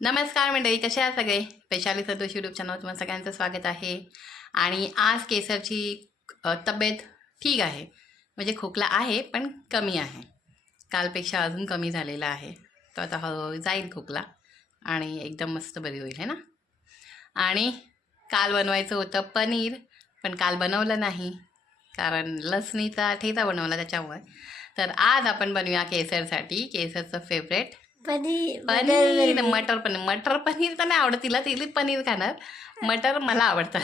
नमस्कार मंडळी, कसे आहात सगळे? वैशाली संतोष यूट्यूब चॅनल तुम्हाला सगळ्यांचं स्वागत आहे. आणि आज केसरची तब्येत ठीक आहे. म्हणजे खोकला आहे पण कमी आहे. कालपेक्षा अजून कमी झालेला आहे. तो आता हळूहळू जाईल खोकला आणि एकदम मस्त बरी होईल, है ना. आणि काल बनवायचं होतं पनीर, पण काल बनवलं नाही कारण लसणीचा ठेचा बनवला त्याच्यामुळे. तर आज आपण बनवूया केसरसाठी केसरचं फेवरेट पनीर. मटर पनीर तर नाही आवडत तिला, पनीर खाणार. मटर मला आवडतं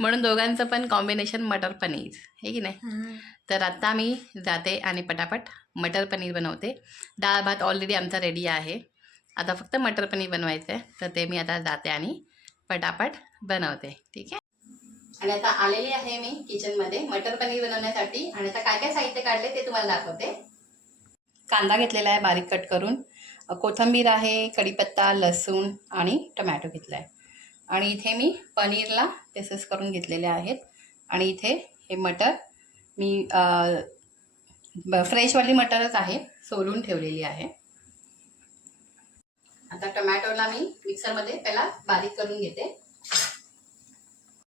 म्हणून दोघांचं पण कॉम्बिनेशन मटर पनीर, हे की नाही. तर आता मी जाते आणि पटापट मटर पनीर बनवते. डाळ भात ऑलरेडी आमचा रेडी आहे, आता फक्त मटर पनीर बनवायचं आहे. तर ते मी आता जाते आणि पटापट बनवते, ठीक आहे. आणि आता आलेली आहे मी किचनमध्ये मटर पनीर बनवण्यासाठी. आणि आता काय काय साहित्य काढले ते तुम्हाला दाखवते. कांदा घेतलेला आहे बारीक कट करून, कोथिंबीर आहे, कढीपत्ता, लसूण आणि टमॅटो घेतला आहे. आणि इथे मी पनीरला पीसेस करून घेतलेले आहेत. आणि इथे हे मटर मी फ्रेशवाली मटरच आहे, सोलून ठेवलेली आहे. आता टमॅटोला मी मिक्सरमध्ये पहिला बारीक करून घेते.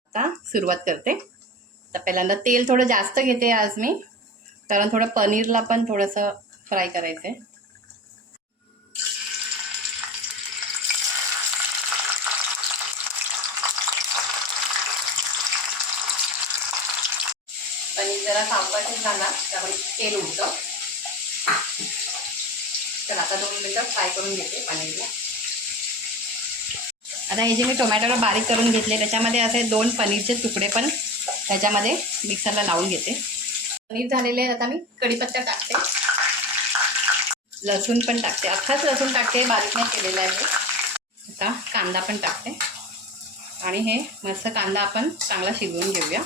आता सुरुवात करते. तर पहिल्यांदा तेल थोडं जास्त घेते आज मी, कारण थोडं पनीरला पण थोडंसं फ्राय करायचं आहे. पनीर जरा सावकाश झाला त्यामुळे तेल उडतं. तर आता 2 मिनिटं फ्राय करून घेते पनीरला. आता हे जे मी टोमॅटोला बारीक करून घेतले त्याच्यामध्ये असे 2 पनीरचे तुकडे पण त्याच्यामध्ये मिक्सरला लावून घेते. पनीर झालेले आहे. आता मी कढीपत्ता टाकते, लसूण पण टाकते, अख्खाच लसूण टाकते, बारीक नाही केलेलं आहे. आता कांदा पण टाकते आणि हे मस्त कांदा आपण चांगला शिजवून घेऊया.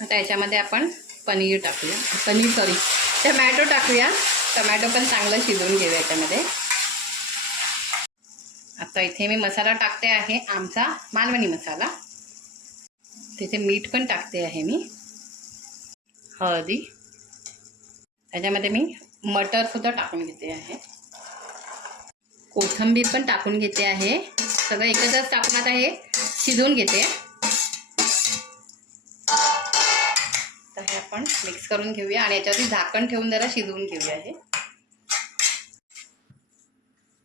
आता याच्यामध्ये आपण पनीर टाकूया, टमॅटो टाकूया. टमॅटो पण चांगलं शिजवून घेऊया याच्यामध्ये. आता इथे मी मसाला टाकते आहे, आमचा मालवणी मसाला. तिथे मीठ पण टाकते आहे मी, हळदी. त्याच्यामध्ये मी मटरसुद्धा टाकून घेते आहे, कोथिंबीर पण टाकून घेते आहे. सगळं एकत्रच टाकून आता हे शिजवून घेते. तर हे आपण मिक्स करून घेऊया आणि याच्यावरती झाकण ठेवून जरा शिजवून घेऊया हे.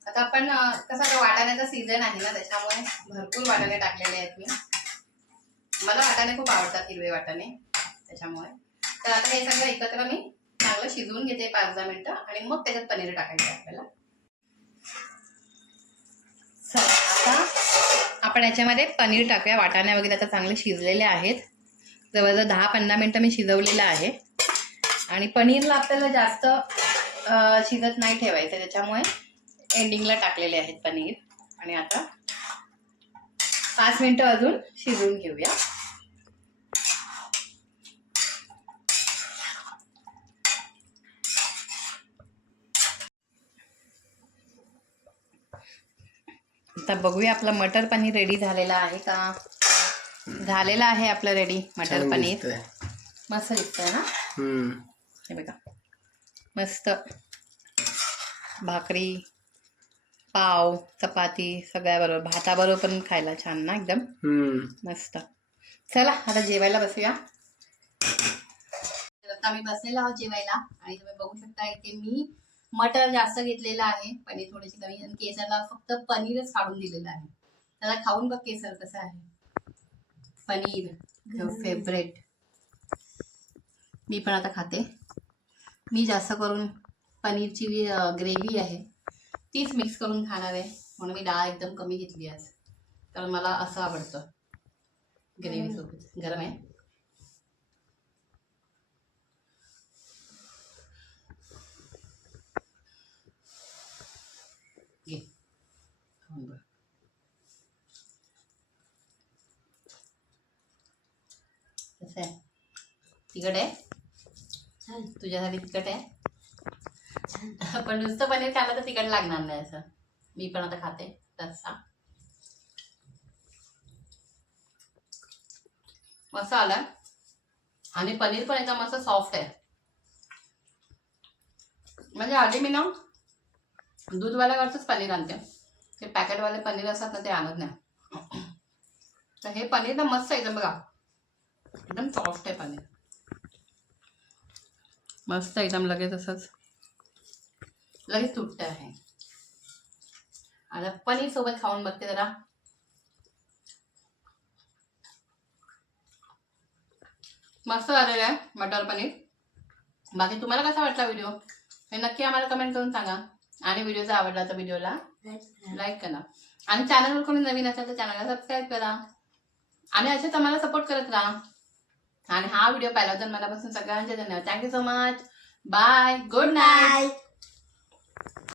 आता आपण कसं वाटाण्याचा सीझन आहे ना, त्याच्यामुळे भरपूर वाटाणे टाकलेले आहेत मी. मला वाटाणे खूप आवडतात, हिरवे वाटाणे, त्याच्यामुळे. तर आता हे सगळं एकत्र मी चांगलं शिजवून घेते 5-10 मिनिटं आणि मग त्याच्यात पनीर टाकायचं आपल्याला. आता आपण याच्यामध्ये पनीर टाकूया. वाटाणे वगैरे आता चांगले शिजलेले आहेत, जवळजवळ 10-15 मिनिटं मी शिजवलेलं आहे. आणि पनीरला आपल्याला जास्त शिजत नाही ठेवायचं, त्याच्यामुळे एंडिंगला टाकलेले आहेत पनीर. आणि आता 5 मिनिटं अजून शिजवून घेऊया. आता बघूया आपलं मटर पनीर रेडी झालेलं आहे का. झालेलं आहे आपलं रेडी मटर पनीर. मस्त दिसतंय ना. हे बघा, मस्त भाकरी, पाव, चपाती सगळ्याबरोबर, भाताबरोबर पण खायला छान ना, एकदम मस्त. चला आता जेवायला बसूया. आता मी बसलेला आहोत जेवायला. आणि तुम्ही बघू शकता इथे मी मटर जास्त घेतलेलं आहे, पनीर थोडीशी कमी, आणि केसरला फक्त पनीरच काढून दिलेलं आहे. त्याला खाऊन बघ केसर कसं आहे. पनीर फेवरेट. मी पण आता खाते. मी जास्त करून पनीरची ग्रेव्ही आहे तीच मिक्स करून खाणार आहे, म्हणून मी डाळ एकदम कमी घेतली आज, कारण मला असं आवडतं ग्रेव्ही सोबत. गरम आहे. घे खाऊन बघ. कसं आहे? तिखट आहे? तुझ्यासाठी तिखट आहे, पण नुसतं पनीर खाल्लं तर तिखट लागणार नाही असं. मी पण आता खाते रस्सा. मस्त आला. आणि पनीर पण एकदम मस्त सॉफ्ट आहे. म्हणजे आधी मी ना दूधवाल्यावरच पनीर आणते, ते पॅकेटवाले पनीर असतात ना ते आणत नाही. तर हे पनीर ना मस्त एकदम बघा, एकदम सॉफ्ट आहे पनीर, मस्त एकदम लगेच असंच लगेच तुटत आहे. आता पनीर सोबत खाऊन बघते जरा. मस्त झालेलं आहे मटर पनीर. बाकी तुम्हाला कसा वाटला व्हिडिओ हे नक्की आम्हाला कमेंट करून सांगा. आणि व्हिडिओ जर आवडला तर व्हिडिओला लाईक करा. आणि चॅनलवर कोणी नवीन असेल तर चॅनलला सबस्क्राईब करा. आणि असेच आम्हाला सपोर्ट करत राहा. आणि हा व्हिडिओ पाहिला तर मनापासून सगळ्यांचे धन्यवाद. Thank you so much. Bye. Good night.